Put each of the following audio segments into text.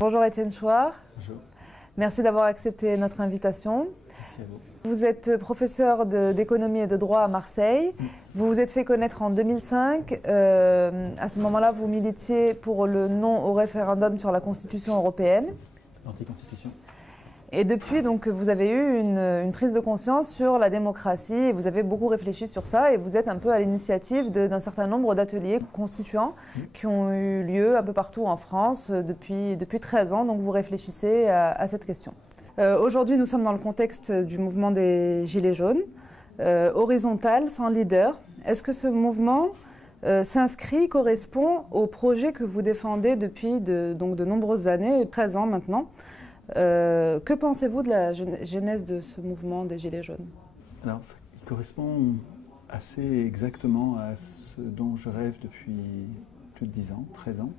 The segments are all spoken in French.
Bonjour Étienne Chouard. Bonjour. Merci d'avoir accepté notre invitation. Merci à vous. Vous êtes professeur d'économie et de droit à Marseille. Vous vous êtes fait connaître en 2005. À ce moment-là, vous militiez pour le non au référendum sur la Constitution européenne. L'anticonstitution. Et depuis, donc, vous avez eu une prise de conscience sur la démocratie et vous avez beaucoup réfléchi sur ça et vous êtes un peu à l'initiative d'un certain nombre d'ateliers constituants qui ont eu lieu un peu partout en France depuis 13 ans. Donc vous réfléchissez à cette question. Aujourd'hui, nous sommes dans le contexte du mouvement des Gilets jaunes, horizontal, sans leader. Est-ce que ce mouvement s'inscrit, correspond au projet que vous défendez depuis de nombreuses années, 13 ans maintenant? Que pensez-vous de la genèse de ce mouvement des Gilets jaunes? Alors, il correspond assez exactement à ce dont je rêve depuis plus de 10 ans, 13 ans.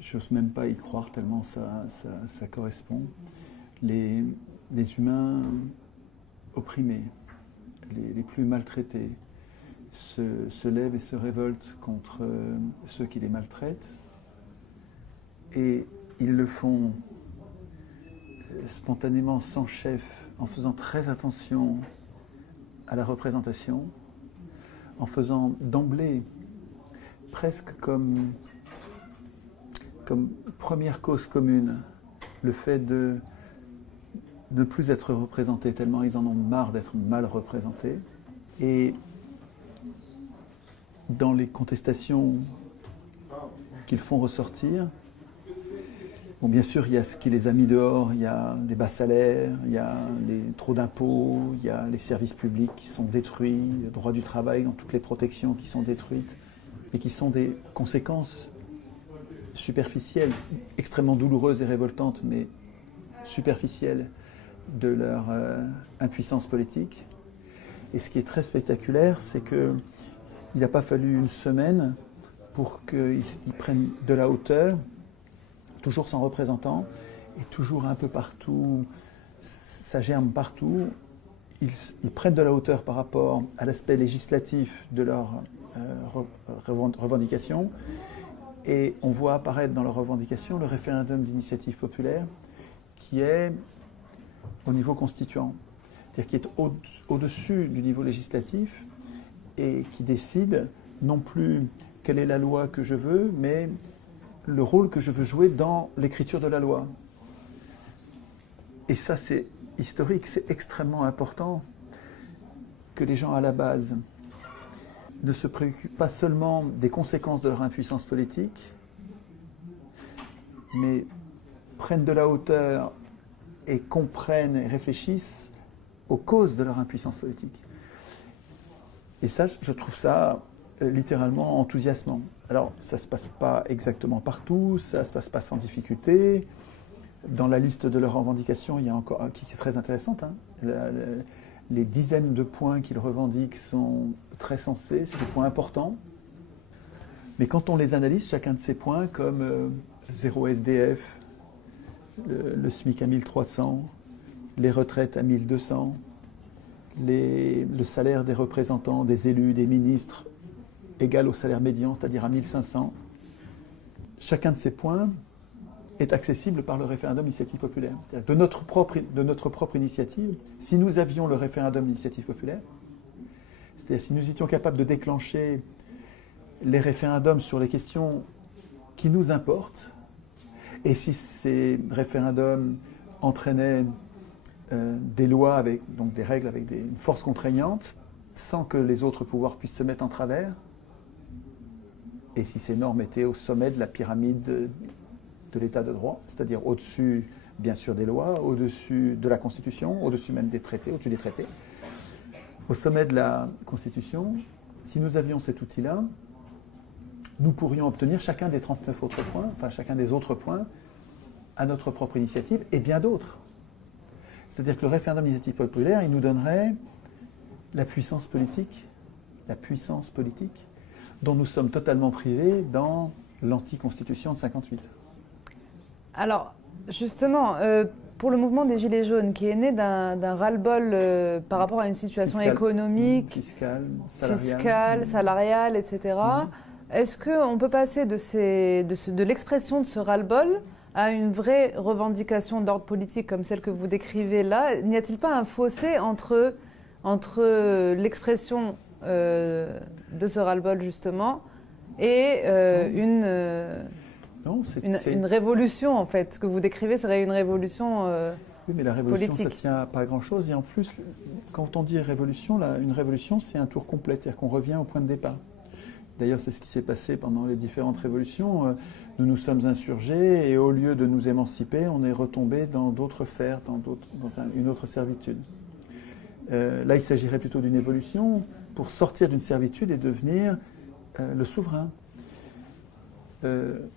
Je n'ose même pas y croire tellement ça correspond. Les humains opprimés, les plus maltraités, se lèvent et se révoltent contre ceux qui les maltraitent. Et ils le font spontanément, sans chef, en faisant très attention à la représentation, en faisant d'emblée, presque comme première cause commune, le fait de ne plus être représentés, tellement ils en ont marre d'être mal représentés. Et dans les contestations qu'ils font ressortir, bon, bien sûr, il y a ce qui les a mis dehors, il y a les bas salaires, il y a trop d'impôts, il y a les services publics qui sont détruits, le droit du travail, dans toutes les protections qui sont détruites, et qui sont des conséquences superficielles, extrêmement douloureuses et révoltantes, mais superficielles de leur impuissance politique. Et ce qui est très spectaculaire, c'est qu'il n'a pas fallu une semaine pour qu'ils prennent de la hauteur, toujours sans représentant, et toujours un peu partout, ça germe partout. Ils prennent de la hauteur par rapport à l'aspect législatif de leurs revendications, et on voit apparaître dans leurs revendications le référendum d'initiative populaire qui est au niveau constituant, c'est-à-dire qui est au-dessus du niveau législatif et qui décide non plus quelle est la loi que je veux, mais le rôle que je veux jouer dans l'écriture de la loi. Et ça, c'est historique, c'est extrêmement important que les gens à la base ne se préoccupent pas seulement des conséquences de leur impuissance politique, mais prennent de la hauteur et comprennent et réfléchissent aux causes de leur impuissance politique. Et ça, je trouve ça littéralement enthousiasmant. Alors, ça ne se passe pas exactement partout, ça ne se passe pas sans difficulté. Dans la liste de leurs revendications, il y a encore qui est très intéressante. Les dizaines de points qu'ils revendiquent sont très sensés, c'est des points importants. Mais quand on les analyse, chacun de ces points, comme zéro SDF, le SMIC à 1300, les retraites à 1200, le salaire des représentants, des élus, des ministres, égal au salaire médian, c'est-à-dire à 1500. Chacun de ces points est accessible par le référendum d'initiative populaire. De notre propre initiative, si nous avions le référendum d'initiative populaire, c'est-à-dire si nous étions capables de déclencher les référendums sur les questions qui nous importent, et si ces référendums entraînaient des lois, donc des règles avec une force contraignante, sans que les autres pouvoirs puissent se mettre en travers, et si ces normes étaient au sommet de la pyramide de l'état de droit, c'est-à-dire au-dessus, bien sûr, des lois, au-dessus de la Constitution, au-dessus même des traités, au-dessus des traités, au sommet de la Constitution, si nous avions cet outil-là, nous pourrions obtenir chacun des 39 autres points, enfin chacun des autres points, à notre propre initiative, et bien d'autres. C'est-à-dire que le référendum d'initiative populaire, il nous donnerait la puissance politique dont nous sommes totalement privés dans l'anticonstitution de 58. Alors, justement, pour le mouvement des Gilets jaunes, qui est né d'un ras-le-bol par rapport à une situation économique, fiscale, salariale, etc., Est-ce qu'on peut passer de l'expression de ce ras-le-bol à une vraie revendication d'ordre politique comme celle que vous décrivez là? N'y a-t-il pas un fossé entre l'expression de ce ras-le-bol justement et Non, une révolution en fait? Ce que vous décrivez serait une révolution oui, mais la révolution, politique. ça tient pas à grand-chose. Et en plus, quand on dit révolution, là, une révolution, c'est un tour complet, c'est-à-dire qu'on revient au point de départ. D'ailleurs, c'est ce qui s'est passé pendant les différentes révolutions. Nous nous sommes insurgés et au lieu de nous émanciper, on est retombé dans d'autres fers, dans une autre servitude. Là, il s'agirait plutôt d'une évolution pour sortir d'une servitude et devenir le souverain.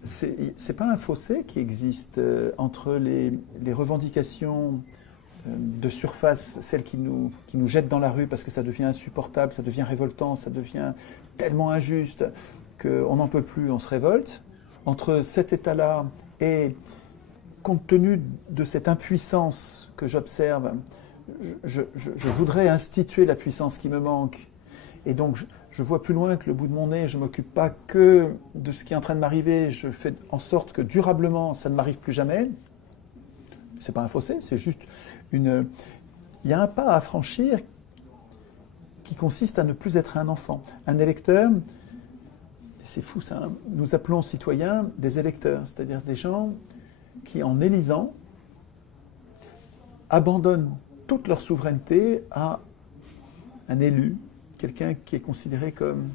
C'est pas un fossé qui existe entre les revendications de surface, celles qui nous jettent dans la rue parce que ça devient insupportable, ça devient révoltant, ça devient tellement injuste qu'on n'en peut plus, on se révolte. Entre cet état-là et, compte tenu de cette impuissance que j'observe, je voudrais instituer la puissance qui me manque. Et donc, je vois plus loin que le bout de mon nez, je ne m'occupe pas que de ce qui est en train de m'arriver, je fais en sorte que durablement, ça ne m'arrive plus jamais. Ce n'est pas un fossé, c'est juste une... Il y a un pas à franchir qui consiste à ne plus être un enfant. Un électeur, c'est fou ça, hein, nous appelons citoyens des électeurs, c'est-à-dire des gens qui, en élisant, abandonnent toute leur souveraineté à un élu, quelqu'un qui est considéré comme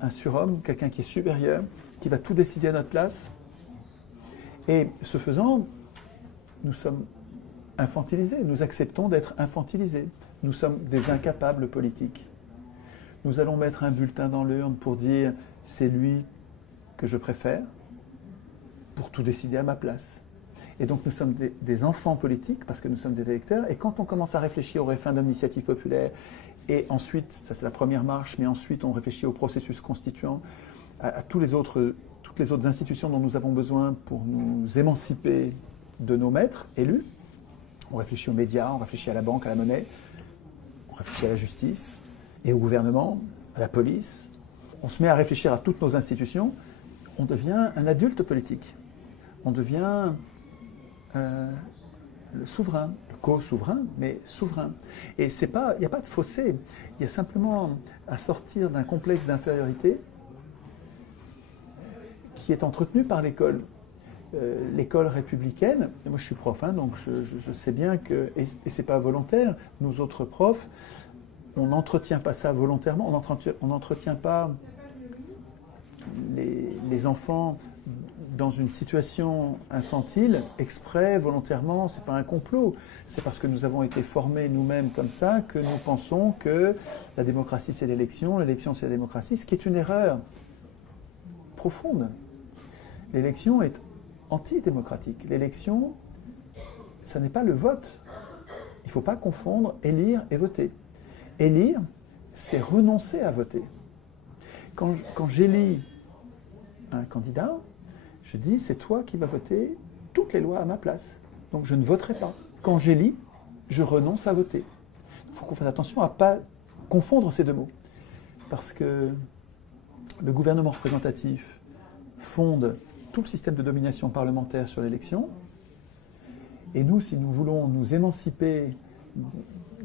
un surhomme, quelqu'un qui est supérieur, qui va tout décider à notre place. Et ce faisant, nous sommes infantilisés, nous acceptons d'être infantilisés. Nous sommes des incapables politiques. Nous allons mettre un bulletin dans l'urne pour dire « c'est lui que je préfère », pour tout décider à ma place. Et donc nous sommes des enfants politiques parce que nous sommes des électeurs. Et quand on commence à réfléchir au référendum d'initiative populaire, et ensuite, ça c'est la première marche, mais ensuite on réfléchit au processus constituant, à toutes les autres institutions dont nous avons besoin pour nous émanciper de nos maîtres élus. On réfléchit aux médias, on réfléchit à la banque, à la monnaie, on réfléchit à la justice et au gouvernement, à la police. On se met à réfléchir à toutes nos institutions. On devient un adulte politique. On devient le souverain, le co-souverain, mais souverain. Et il n'y a pas de fossé. Il y a simplement à sortir d'un complexe d'infériorité qui est entretenu par l'école. L'école républicaine, et moi je suis prof, hein, donc je sais bien que, et ce n'est pas volontaire, nous autres profs, on n'entretient pas ça volontairement, on n'entretient pas les enfants dans une situation infantile, exprès, volontairement, ce n'est pas un complot. C'est parce que nous avons été formés nous-mêmes comme ça que nous pensons que la démocratie c'est l'élection c'est la démocratie, ce qui est une erreur profonde. L'élection est antidémocratique. L'élection, ça n'est pas le vote. Il ne faut pas confondre élire et voter. Élire, c'est renoncer à voter. Quand j'élis un candidat, je dis c'est toi qui vas voter toutes les lois à ma place. Donc je ne voterai pas. Quand j'élis, je renonce à voter. Il faut qu'on fasse attention à ne pas confondre ces deux mots. Parce que le gouvernement représentatif fonde tout le système de domination parlementaire sur l'élection. Et nous, si nous voulons nous émanciper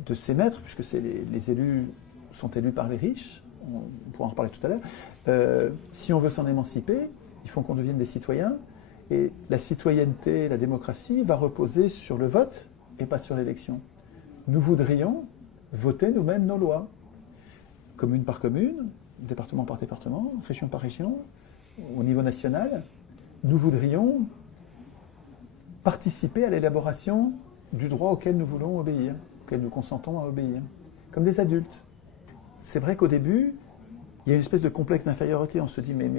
de ces maîtres, puisque les élus sont élus par les riches, on pourra en reparler tout à l'heure, si on veut s'en émanciper, il faut qu'on devienne des citoyens. Et la citoyenneté, la démocratie, va reposer sur le vote et pas sur l'élection. Nous voudrions voter nous-mêmes nos lois, commune par commune, département par département, région par région, au niveau national. Nous voudrions participer à l'élaboration du droit auquel nous voulons obéir, auquel nous consentons à obéir, comme des adultes. C'est vrai qu'au début, il y a une espèce de complexe d'infériorité. On se dit, mais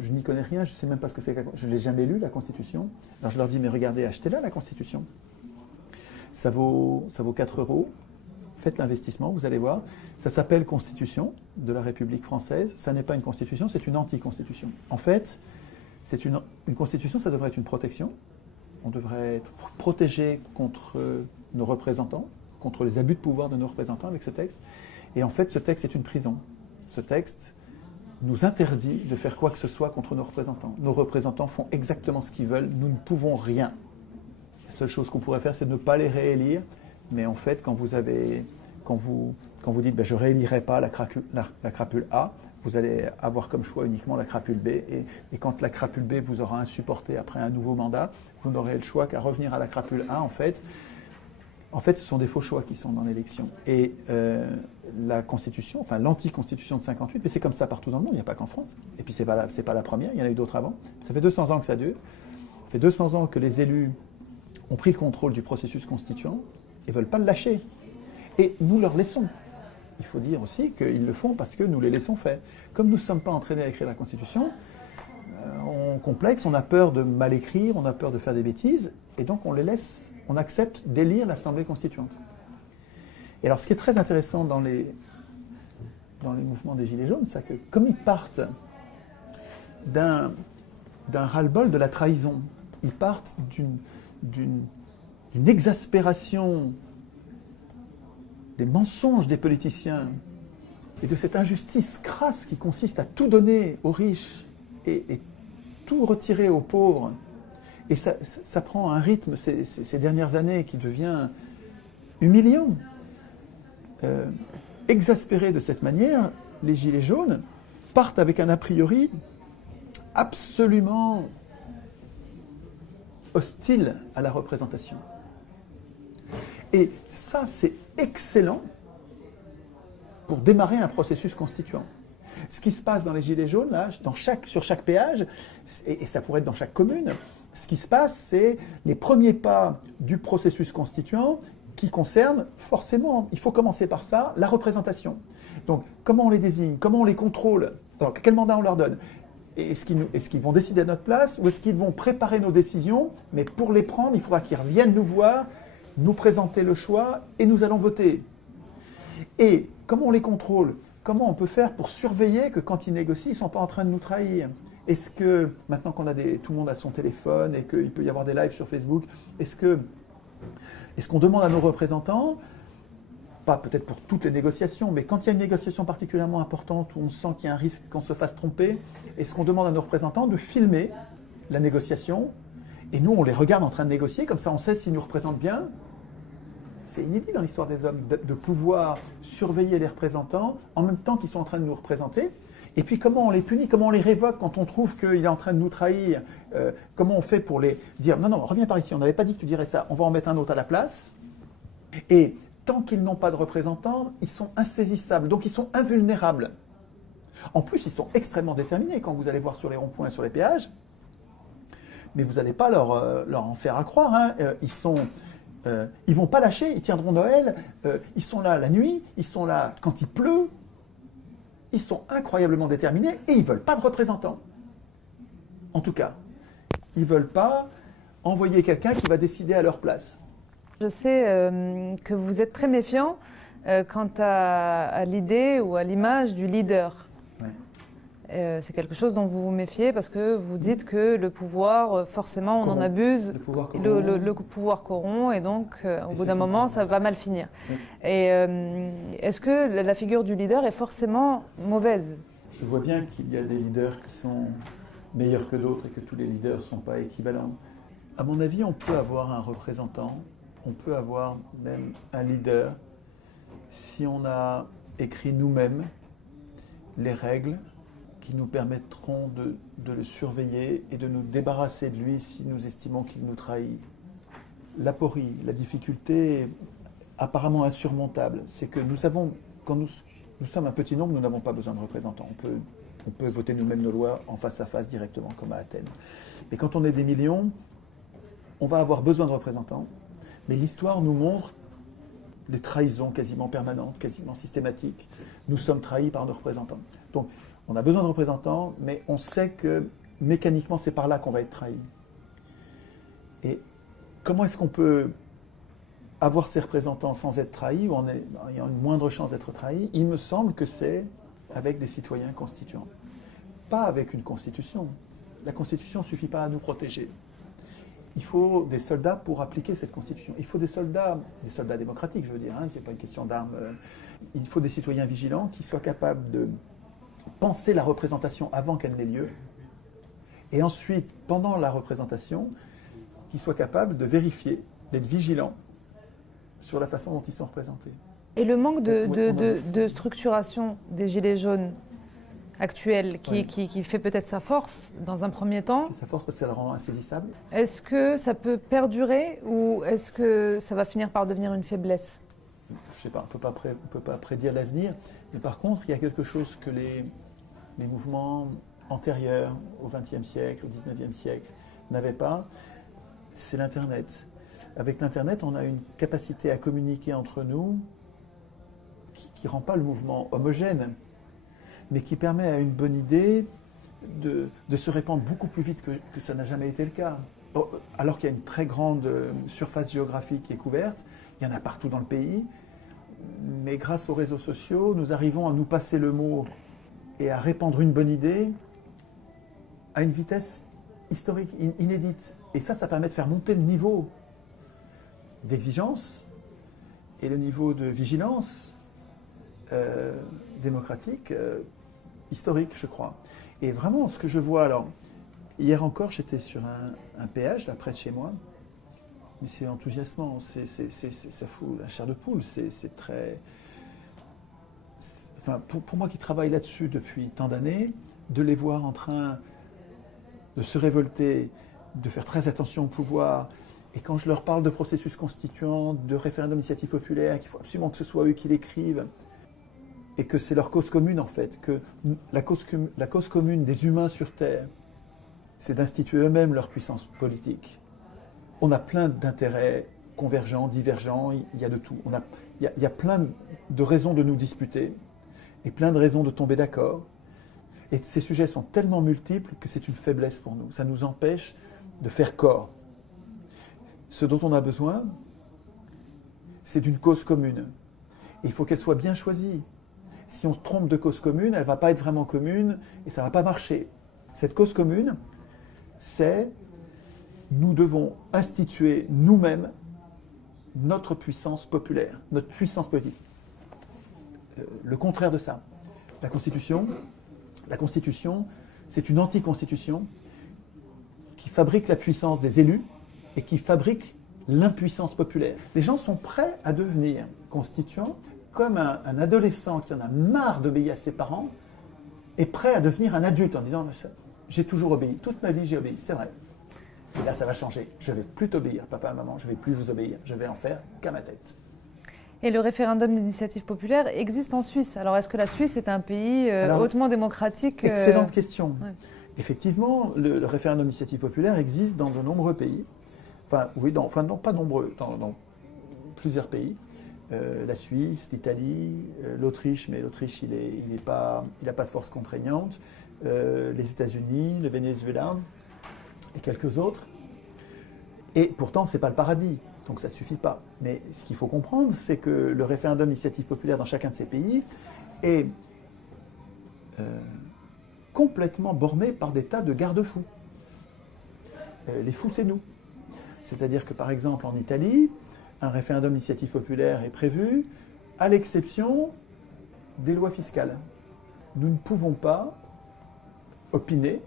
je n'y connais rien, je ne sais même pas ce que c'est. Je ne l'ai jamais lu, la Constitution. Alors je leur dis, mais regardez, achetez-la, la Constitution. Ça vaut 4 €. Faites l'investissement, vous allez voir. Ça s'appelle Constitution de la République française. Ça n'est pas une constitution, c'est une anti-constitution. En fait, c'est une constitution, ça devrait être une protection. On devrait être protégé contre nos représentants, contre les abus de pouvoir de nos représentants avec ce texte. Et en fait, ce texte est une prison. Ce texte nous interdit de faire quoi que ce soit contre nos représentants. Nos représentants font exactement ce qu'ils veulent, nous ne pouvons rien. La seule chose qu'on pourrait faire, c'est de ne pas les réélire, mais en fait, quand vous dites je ne réélirai pas la crapule A, vous allez avoir comme choix uniquement la crapule B, et quand la crapule B vous aura insupporté après un nouveau mandat, vous n'aurez le choix qu'à revenir à la crapule A. En fait, ce sont des faux choix qui sont dans l'élection. Et la Constitution, enfin l'anti-Constitution de 58, mais c'est comme ça partout dans le monde, il n'y a pas qu'en France. Et puis c'est pas la première, il y en a eu d'autres avant. Ça fait 200 ans que ça dure. Ça fait 200 ans que les élus ont pris le contrôle du processus constituant et ne veulent pas le lâcher. Et nous leur laissons. Il faut dire aussi qu'ils le font parce que nous les laissons faire. Comme nous ne sommes pas entraînés à écrire la Constitution, on complexe, on a peur de mal écrire, on a peur de faire des bêtises, et donc on les laisse, on accepte d'élire l'Assemblée constituante. Et alors ce qui est très intéressant dans les mouvements des Gilets jaunes, c'est que comme ils partent d'un ras-le-bol de la trahison, ils partent d'une exaspération des mensonges des politiciens et de cette injustice crasse qui consiste à tout donner aux riches et tout retirer aux pauvres. Et ça prend un rythme ces dernières années qui devient humiliant. Exaspérés de cette manière, les Gilets jaunes partent avec un a priori absolument hostile à la représentation. Et ça, c'est excellent pour démarrer un processus constituant. Ce qui se passe dans les Gilets jaunes, là, sur chaque péage, et ça pourrait être dans chaque commune, ce qui se passe, c'est les premiers pas du processus constituant qui concernent forcément, il faut commencer par ça, la représentation. Donc, comment on les désigne, comment on les contrôle, donc, quel mandat on leur donne. Est-ce qu'ils vont décider à notre place ou est-ce qu'ils vont préparer nos décisions, mais pour les prendre, il faudra qu'ils reviennent nous voir, nous présenter le choix et nous allons voter. Et comment on les contrôle? Comment on peut faire pour surveiller que quand ils négocient, ils ne sont pas en train de nous trahir? Est-ce que, maintenant qu'on a tout le monde a son téléphone et qu'il peut y avoir des lives sur Facebook, est-ce qu'on demande à nos représentants, pas peut-être pour toutes les négociations, mais quand il y a une négociation particulièrement importante où on sent qu'il y a un risque qu'on se fasse tromper, est-ce qu'on demande à nos représentants de filmer la négociation? Et nous, on les regarde en train de négocier, comme ça on sait s'ils nous représentent bien. C'est inédit dans l'histoire des hommes de pouvoir surveiller les représentants en même temps qu'ils sont en train de nous représenter. Et puis comment on les punit, comment on les révoque quand on trouve qu'il est en train de nous trahir, comment on fait pour les dire « Non, non, reviens par ici, on n'avait pas dit que tu dirais ça, on va en mettre un autre à la place ». Et tant qu'ils n'ont pas de représentants, ils sont insaisissables, donc ils sont invulnérables. En plus, ils sont extrêmement déterminés quand vous allez voir sur les ronds-points et sur les péages, mais vous n'allez pas leur en faire à croire. Hein. Ils vont pas lâcher, ils tiendront Noël, ils sont là la nuit, ils sont là quand il pleut, ils sont incroyablement déterminés et ils ne veulent pas de représentants. En tout cas, ils ne veulent pas envoyer quelqu'un qui va décider à leur place. Je sais que vous êtes très méfiant quant à l'idée ou à l'image du leader. Ouais. C'est quelque chose dont vous vous méfiez parce que vous dites que le pouvoir, forcément, on en abuse, le pouvoir corrompt et donc au bout d'un moment, ça va mal finir. Oui. Et est-ce que la figure du leader est forcément mauvaise? Je vois bien qu'il y a des leaders qui sont meilleurs que d'autres et que tous les leaders ne sont pas équivalents. À mon avis, on peut avoir un représentant, on peut avoir même un leader si on a écrit nous-mêmes les règles qui nous permettront de le surveiller et de nous débarrasser de lui si nous estimons qu'il nous trahit. L'aporie, la difficulté apparemment insurmontable, c'est que nous avons, quand nous sommes un petit nombre, nous n'avons pas besoin de représentants. On peut voter nous-mêmes nos lois en face à face directement, comme à Athènes. Et quand on est des millions, on va avoir besoin de représentants. Mais l'histoire nous montre des trahisons quasiment permanentes, quasiment systématiques. Nous sommes trahis par nos représentants. Donc, on a besoin de représentants, mais on sait que mécaniquement, c'est par là qu'on va être trahi. Et comment est-ce qu'on peut avoir ces représentants sans être trahi, ou en ayant une moindre chance d'être trahi? Il me semble que c'est avec des citoyens constituants. Pas avec une constitution. La constitution ne suffit pas à nous protéger. Il faut des soldats pour appliquer cette constitution. Il faut des soldats démocratiques, je veux dire, hein, ce n'est pas une question d'armes. Il faut des citoyens vigilants qui soient capables penser la représentation avant qu'elle n'ait lieu, et ensuite, pendant la représentation, qu'ils soient capables de vérifier, d'être vigilants sur la façon dont ils sont représentés. Et le manque de structuration des Gilets jaunes actuels qui fait peut-être sa force dans un premier temps. Sa force parce que ça le rend insaisissable. Est-ce que ça peut perdurer ou est-ce que ça va finir par devenir une faiblesse? Je ne sais pas, on ne peut pas prédire l'avenir, mais par contre, il y a quelque chose que les mouvements antérieurs au XXe siècle, au XIXe siècle n'avaient pas, c'est l'Internet. Avec l'Internet, on a une capacité à communiquer entre nous qui ne rend pas le mouvement homogène, mais qui permet à une bonne idée de se répandre beaucoup plus vite que ça n'a jamais été le cas. Alors qu'il y a une très grande surface géographique qui est couverte, il y en a partout dans le pays, mais grâce aux réseaux sociaux, nous arrivons à nous passer le mot et à répandre une bonne idée à une vitesse historique, inédite. Et ça permet de faire monter le niveau d'exigence et le niveau de vigilance démocratique historique, je crois. Et vraiment, ce que je vois, alors, hier encore, j'étais sur un péage, là, près de chez moi, mais c'est enthousiasmant, ça fout la chair de poule, c'est très... Enfin, pour moi qui travaille là-dessus depuis tant d'années, de les voir en train de se révolter, de faire très attention au pouvoir, et quand je leur parle de processus constituant, de référendum d'initiative populaire, qu'il faut absolument que ce soit eux qui l'écrivent, et que c'est leur cause commune en fait, que la cause commune des humains sur Terre, c'est d'instituer eux-mêmes leur puissance politique. On a plein d'intérêts convergents, divergents, il y a de tout. Il y a plein de raisons de nous disputer, et plein de raisons de tomber d'accord. Et ces sujets sont tellement multiples que c'est une faiblesse pour nous. Ça nous empêche de faire corps. Ce dont on a besoin, c'est d'une cause commune. Et il faut qu'elle soit bien choisie. Si on se trompe de cause commune, elle ne va pas être vraiment commune et ça ne va pas marcher. Cette cause commune, c'est nous devons instituer nous-mêmes notre puissance populaire, notre puissance politique. Le contraire de ça. La Constitution, c'est une anti-constitution qui fabrique la puissance des élus et qui fabrique l'impuissance populaire. Les gens sont prêts à devenir constituants comme un adolescent qui en a marre d'obéir à ses parents est prêt à devenir un adulte en disant « j'ai toujours obéi, toute ma vie j'ai obéi, c'est vrai. Et là ça va changer, je ne vais plus t'obéir, papa, maman, je ne vais plus vous obéir, je vais en faire qu'à ma tête. » Et le référendum d'initiative populaire existe en Suisse. Alors est-ce que la Suisse est un pays hautement démocratique Excellente question. Ouais. Effectivement, le référendum d'initiative populaire existe dans de nombreux pays. Enfin, oui, non, pas nombreux, dans plusieurs pays. La Suisse, l'Italie, l'Autriche, mais l'Autriche, il n'a pas de force contraignante. Les États-Unis, le Venezuela et quelques autres. Et pourtant, ce n'est pas le paradis. Donc ça ne suffit pas. Mais ce qu'il faut comprendre, c'est que le référendum d'initiative populaire dans chacun de ces pays est complètement borné par des tas de garde-fous. Les fous, c'est nous. C'est-à-dire que, par exemple, en Italie, un référendum d'initiative populaire est prévu, à l'exception des lois fiscales. Nous ne pouvons pas opiner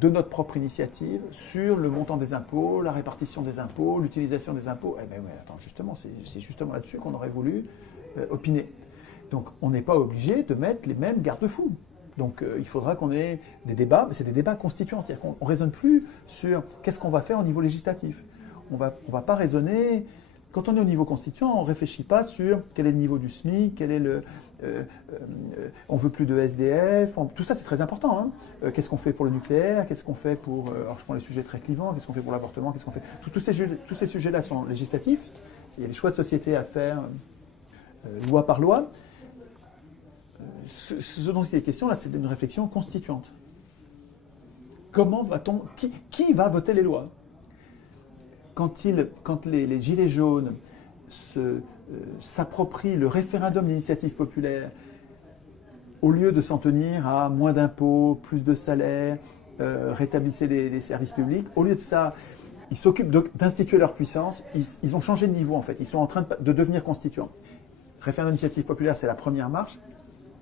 de notre propre initiative sur le montant des impôts, la répartition des impôts, l'utilisation des impôts. Eh bien oui, attends, justement, c'est justement là-dessus qu'on aurait voulu opiner. Donc on n'est pas obligé de mettre les mêmes garde-fous. Donc il faudra qu'on ait des débats, mais c'est des débats constituants, c'est-à-dire qu'on ne raisonne plus sur qu'est-ce qu'on va faire au niveau législatif. On va pas raisonner, quand on est au niveau constituant, on ne réfléchit pas sur quel est le niveau du SMIC, quel est le... on veut plus de SDF, tout ça c'est très important. Hein. Qu'est-ce qu'on fait pour le nucléaire, qu'est-ce qu'on fait pour... alors je prends les sujets très clivants, qu'est-ce qu'on fait pour l'avortement, qu'est-ce qu'on fait... Tous ces sujets-là sont législatifs, il y a des choix de société à faire loi par loi. Ce dont il est question là, c'est une réflexion constituante. Comment va-t-on... Qui va voter les lois ? Quand les Gilets jaunes s'approprient le référendum d'initiative populaire, au lieu de s'en tenir à moins d'impôts, plus de salaires, rétablissez les services publics, au lieu de ça, ils s'occupent d'instituer leur puissance, ils ont changé de niveau en fait, ils sont en train de devenir constituants. Référendum d'initiative populaire, c'est la première marche,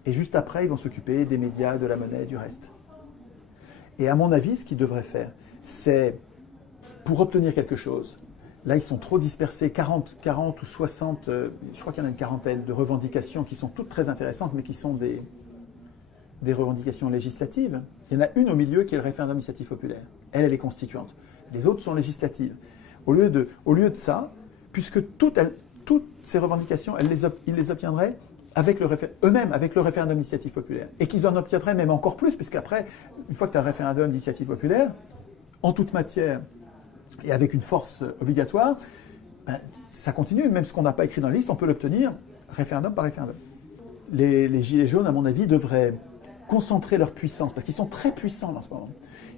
Et juste après, ils vont s'occuper des médias, de la monnaie, du reste. Et à mon avis, ce qu'ils devraient faire, c'est, pour obtenir quelque chose, là, ils sont trop dispersés, 40 ou 60, je crois qu'il y en a une quarantaine de revendications qui sont toutes très intéressantes, mais qui sont des revendications législatives. Il y en a une au milieu qui est le référendum d'initiative populaire. Elle est constituante. Les autres sont législatives. Au lieu de ça, puisque toutes ces revendications, ils les obtiendraient eux-mêmes avec le référendum d'initiative populaire. Et qu'ils en obtiendraient même encore plus, puisqu'après, une fois que tu as le référendum d'initiative populaire, en toute matière et avec une force obligatoire, ben, ça continue. Même ce qu'on n'a pas écrit dans la liste, on peut l'obtenir référendum par référendum. Les Gilets jaunes, à mon avis, devraient concentrer leur puissance, parce qu'ils sont très puissants en ce moment.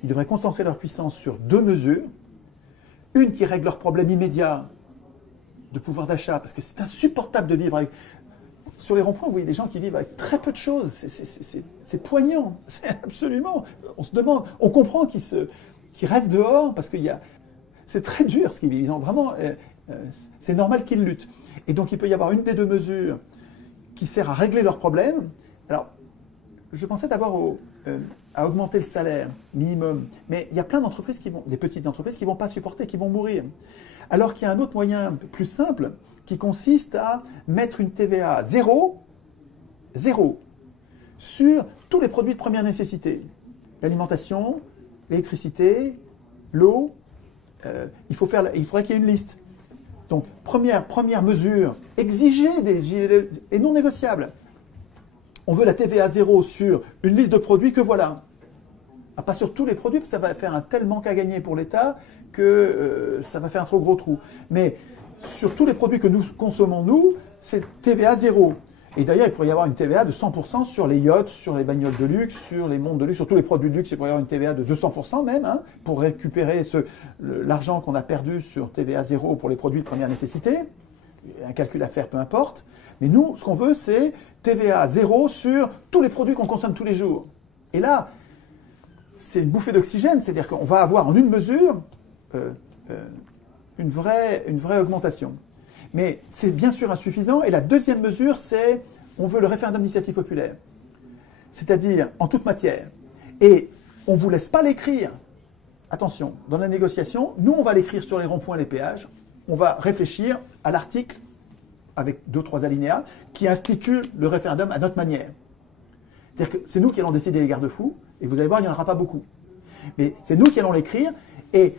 Ils devraient concentrer leur puissance sur 2 mesures. Une qui règle leurs problèmes immédiats de pouvoir d'achat, parce que c'est insupportable de vivre avec... Sur les ronds-points, vous voyez des gens qui vivent avec très peu de choses. C'est poignant. C'est absolument... On se demande... On comprend qu'ils restent dehors, parce que c'est très dur ce qu'ils vivent. Ils ont vraiment... c'est normal qu'ils luttent. Et donc, il peut y avoir une des 2 mesures qui sert à régler leurs problèmes. Alors, je pensais d'abord à augmenter le salaire minimum. Mais il y a plein d'entreprises des petites entreprises qui ne vont pas supporter, qui vont mourir. Alors qu'il y a un autre moyen plus simple qui consiste à mettre une TVA zéro, sur tous les produits de première nécessité. L'alimentation, l'électricité, l'eau. Il faudrait qu'il y ait une liste. Donc, première mesure, exiger des gilets et non négociable. On veut la TVA zéro sur une liste de produits que voilà. Pas sur tous les produits, parce que ça va faire un tel manque à gagner pour l'État que ça va faire un trop gros trou. Mais sur tous les produits que nous consommons, nous, c'est TVA zéro. Et d'ailleurs, il pourrait y avoir une TVA de 100% sur les yachts, sur les bagnoles de luxe, sur les montres de luxe, sur tous les produits de luxe. Il pourrait y avoir une TVA de 200% même, hein, pour récupérer l'argent qu'on a perdu sur TVA zéro pour les produits de première nécessité. Un calcul à faire, peu importe. Mais nous, ce qu'on veut, c'est TVA zéro sur tous les produits qu'on consomme tous les jours. Et là, c'est une bouffée d'oxygène, c'est-à-dire qu'on va avoir en une mesure une vraie augmentation. Mais c'est bien sûr insuffisant. Et la deuxième mesure, c'est on veut le référendum d'initiative populaire. C'est-à-dire en toute matière. Et on ne vous laisse pas l'écrire. Attention, dans la négociation, nous, on va l'écrire sur les ronds-points, les péages. On va réfléchir à l'article, avec 2-3 alinéas, qui institue le référendum à notre manière. C'est-à-dire que c'est nous qui allons décider les garde-fous, et vous allez voir, il n'y en aura pas beaucoup. Mais c'est nous qui allons l'écrire, et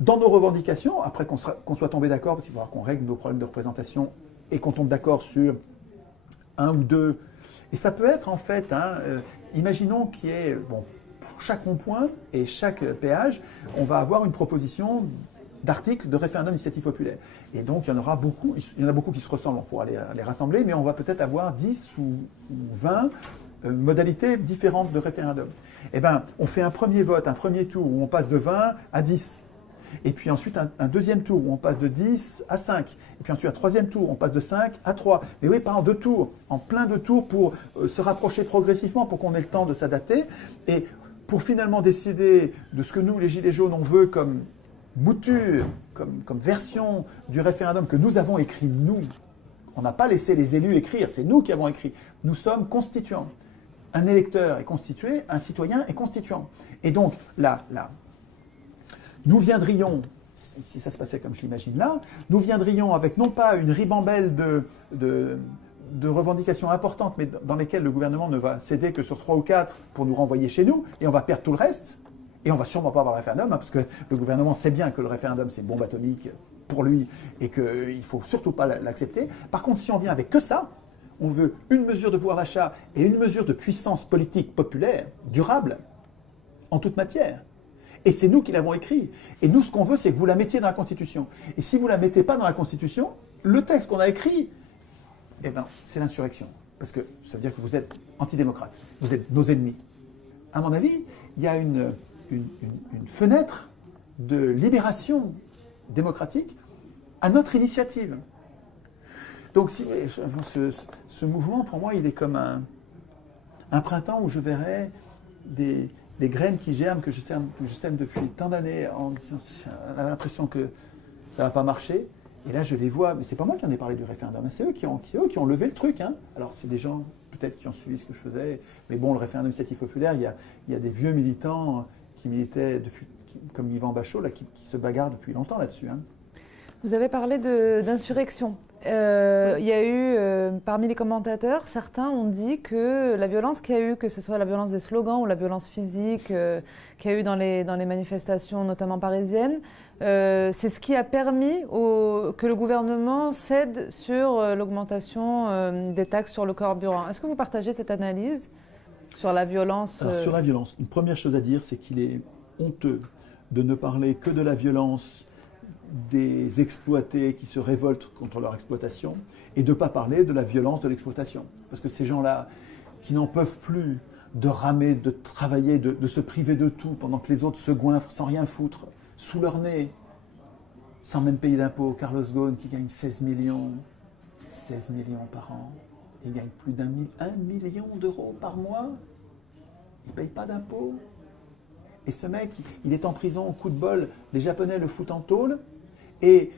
dans nos revendications, après qu'on soit tombé d'accord, parce qu'il va falloir qu'on règle nos problèmes de représentation, et qu'on tombe d'accord sur 1 ou 2, et ça peut être en fait, imaginons qu'il y ait, pour chaque rond-point et chaque péage, on va avoir une proposition d'articles de référendum d'initiative populaire. Et donc, il y en a beaucoup qui se ressemblent, on pourra les rassembler, mais on va peut-être avoir 10 ou 20 modalités différentes de référendum. Eh bien, on fait un premier vote, un premier tour où on passe de 20 à 10. Et puis ensuite, un deuxième tour où on passe de 10 à 5. Et puis ensuite, un troisième tour, on passe de 5 à 3. Mais oui, pas en 2 tours, en plein de tours pour se rapprocher progressivement, pour qu'on ait le temps de s'adapter. Et pour finalement décider de ce que nous, les Gilets jaunes, on veut comme mouture, comme version du référendum que nous avons écrit, nous. On n'a pas laissé les élus écrire, c'est nous qui avons écrit. Nous sommes constituants. Un électeur est constitué, un citoyen est constituant. Et donc, là, nous viendrions, si ça se passait comme je l'imagine là, nous viendrions avec non pas une ribambelle de revendications importantes, mais dans lesquelles le gouvernement ne va céder que sur 3 ou 4 pour nous renvoyer chez nous, et on va perdre tout le reste. Et on ne va sûrement pas avoir le référendum, parce que le gouvernement sait bien que le référendum, c'est une bombe atomique pour lui, et qu'il ne faut surtout pas l'accepter. Par contre, si on vient avec que ça, on veut une mesure de pouvoir d'achat et une mesure de puissance politique populaire, durable, en toute matière. Et c'est nous qui l'avons écrit. Et nous, ce qu'on veut, c'est que vous la mettiez dans la Constitution. Et si vous ne la mettez pas dans la Constitution, le texte qu'on a écrit, eh ben, c'est l'insurrection. Parce que ça veut dire que vous êtes antidémocrate. Vous êtes nos ennemis. À mon avis, il y a une fenêtre de libération démocratique à notre initiative. Donc, si vous voulez, ce mouvement, pour moi, il est comme un printemps où je verrai des graines qui germent, que je sème depuis tant d'années, en disant, on a l'impression que ça ne va pas marcher. Et là, je les vois, mais c'est pas moi qui en ai parlé du référendum, c'est eux qui ont levé le truc. Hein. Alors, c'est des gens, peut-être, qui ont suivi ce que je faisais, mais bon, le référendum d'initiative populaire, il y a des vieux militants qui militaient, comme Yvan Bachot, là, qui se bagarrent depuis longtemps là-dessus. Hein. Vous avez parlé d'insurrection. Il y a eu, parmi les commentateurs, certains ont dit que la violence qu'il y a eu, que ce soit la violence des slogans ou la violence physique qu'il y a eu dans les manifestations, notamment parisiennes, c'est ce qui a permis que le gouvernement cède sur l'augmentation des taxes sur le carburant. Est-ce que vous partagez cette analyse sur la violence? Alors, sur la violence, une première chose à dire, c'est qu'il est honteux de ne parler que de la violence des exploités qui se révoltent contre leur exploitation et de ne pas parler de la violence de l'exploitation. Parce que ces gens-là, qui n'en peuvent plus de ramer, de travailler, de se priver de tout pendant que les autres se goinfrent sans rien foutre, sous leur nez, sans même payer d'impôts. Carlos Ghosn qui gagne 16 millions par an, il gagne plus d'1 million d'euros par mois, il ne paye pas d'impôts. Et ce mec, il est en prison, coup de bol, les Japonais le foutent en tôle, et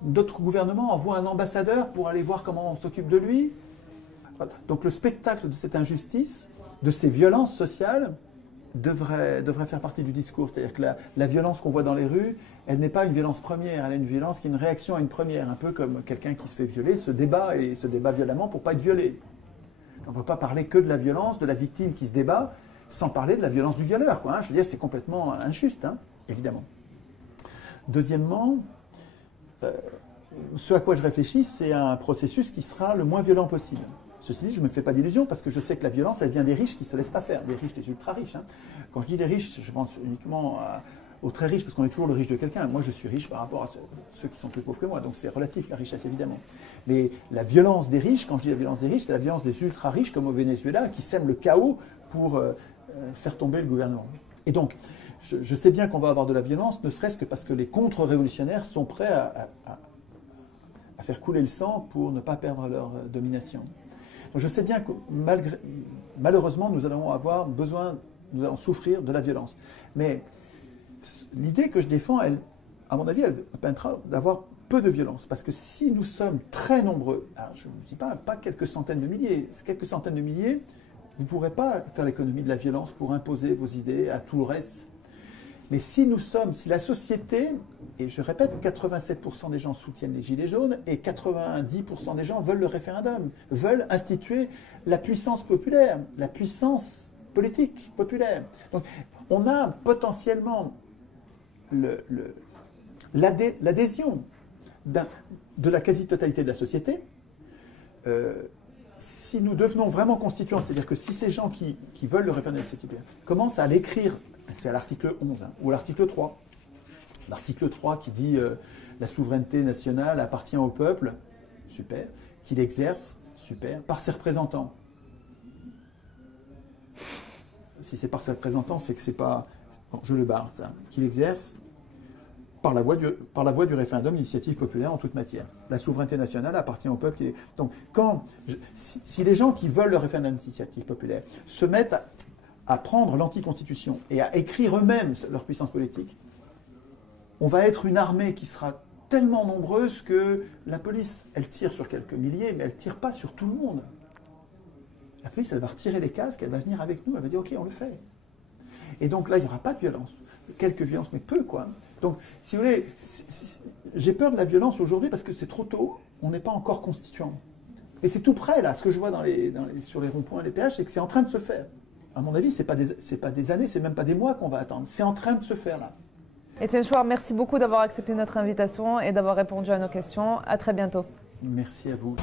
d'autres gouvernements envoient un ambassadeur pour aller voir comment on s'occupe de lui. Donc le spectacle de cette injustice, de ces violences sociales, devrait faire partie du discours. C'est-à-dire que la violence qu'on voit dans les rues, elle n'est pas une violence première, elle est une violence qui est une réaction à une première, un peu comme quelqu'un qui se fait violer se débat violemment pour ne pas être violé. On ne peut pas parler que de la violence, de la victime qui se débat, sans parler de la violence du violeur, quoi, hein. Je veux dire, c'est complètement injuste, hein, évidemment. Deuxièmement, ce à quoi je réfléchis, c'est un processus qui sera le moins violent possible. Ceci dit, je ne me fais pas d'illusions, parce que je sais que la violence, elle vient des riches qui ne se laissent pas faire, des riches, des ultra-riches. Hein. Quand je dis les riches, je pense uniquement aux très riches, parce qu'on est toujours le riche de quelqu'un. Moi, je suis riche par rapport à ceux qui sont plus pauvres que moi, donc c'est relatif, la richesse, évidemment. Mais la violence des riches, quand je dis la violence des riches, c'est la violence des ultra-riches, comme au Venezuela, qui sèment le chaos pour faire tomber le gouvernement. Et donc, je sais bien qu'on va avoir de la violence, ne serait-ce que parce que les contre-révolutionnaires sont prêts à faire couler le sang pour ne pas perdre leur domination. Donc je sais bien que malheureusement, nous allons souffrir de la violence. Mais l'idée que je défends, à mon avis, elle permettra d'avoir peu de violence. Parce que si nous sommes très nombreux, alors je ne dis pas quelques centaines de milliers, quelques centaines de milliers, vous ne pourrez pas faire l'économie de la violence pour imposer vos idées à tout le reste. Mais si la société, et je répète, 87% des gens soutiennent les Gilets jaunes et 90% des gens veulent le référendum, veulent instituer la puissance populaire, la puissance politique populaire. Donc on a potentiellement l'adhésion de la quasi-totalité de la société. Si nous devenons vraiment constituants, c'est-à-dire que si ces gens qui veulent le référendum commencent à l'écrire, c'est à l'article 11 ou à l'article 3. L'article 3 qui dit la souveraineté nationale appartient au peuple, super, qu'il exerce, super, par ses représentants. Si c'est par ses représentants, c'est que c'est pas... Bon, je le barre, ça. Qu'il exerce par la voie du référendum d'initiative populaire en toute matière. La souveraineté nationale appartient au peuple. Donc, si les gens qui veulent le référendum d'initiative populaire se mettent à prendre l'anticonstitution et à écrire eux-mêmes leur puissance politique, on va être une armée qui sera tellement nombreuse que la police, elle tire sur quelques milliers, mais elle ne tire pas sur tout le monde. La police, elle va retirer les casques, elle va venir avec nous, elle va dire « Ok, on le fait ». Et donc là, il n'y aura pas de violence. Quelques violences, mais peu, quoi. Donc, si vous voulez, j'ai peur de la violence aujourd'hui parce que c'est trop tôt, on n'est pas encore constituant. Et c'est tout près, là, ce que je vois sur les ronds-points et les péages, c'est que c'est en train de se faire. À mon avis, ce n'est pas des années, c'est même pas des mois qu'on va attendre. C'est en train de se faire, là. Étienne Chouard, merci beaucoup d'avoir accepté notre invitation et d'avoir répondu à nos questions. À très bientôt. Merci à vous.